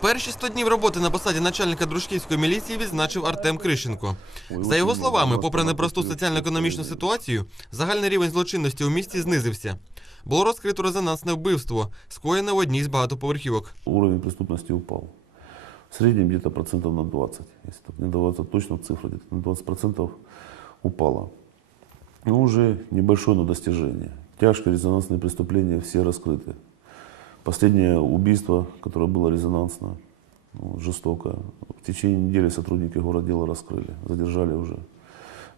Перші 100 днів роботи на посаді начальника дружківської міліції відзначив Артем Кришенко. За його словами, попри непросту соціально-економічну ситуацію, загальний рівень злочинності у місті знизився. Було розкрито резонансне вбивство, скоєне в одній з багатоповерхівок. Уровень преступности упал. В среднем где-то процентов на 20. Если так не даваться точно цифры, где-то на 20 процентов упало. Но уже небольшое, но достижение. Тяжкие резонансные преступления все раскрыты. Последнее убийство, которое было резонансно, ну, жестоко, в течение недели сотрудники городдела раскрыли, задержали уже.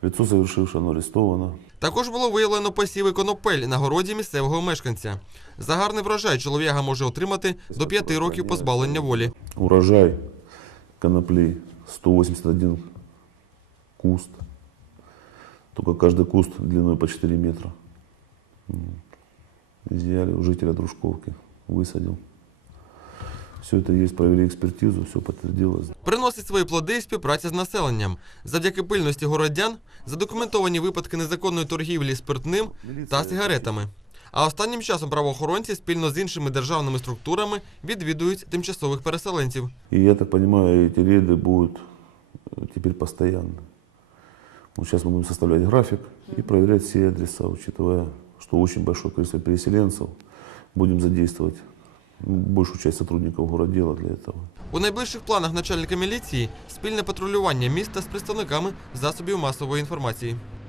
Лицо совершившее, оно арестовано. Також було виявлено посіви конопель на городі місцевого мешканця. За гарний врожай чолов'яга може отримати до 5 років позбавлення волі. Урожай конопли 181 куст. Только каждый куст длиной по 4 метра. М. Изъяли у жителя Дружковки, высадил. Все это есть, провели экспертизу, все подтвердилось. Приносить свої плоди і співпраця з населенням. Завдяки пильності городян задокументовані випадки незаконної торгівлі спиртним та сигаретами. А останнім часом правоохоронці спільно з іншими державними структурами відвідують тимчасових переселенців. И я так понимаю, эти рейды будут э, теперь постоянно. Вот сейчас мы будем составлять график и проверять все адреса, учитывая, что очень большое количество переселенцев. Будем задействовать большу часть сотрудников городдела для этого. У найближчих планах начальника міліції спільне патрулювання міста з представниками засобів масової інформації.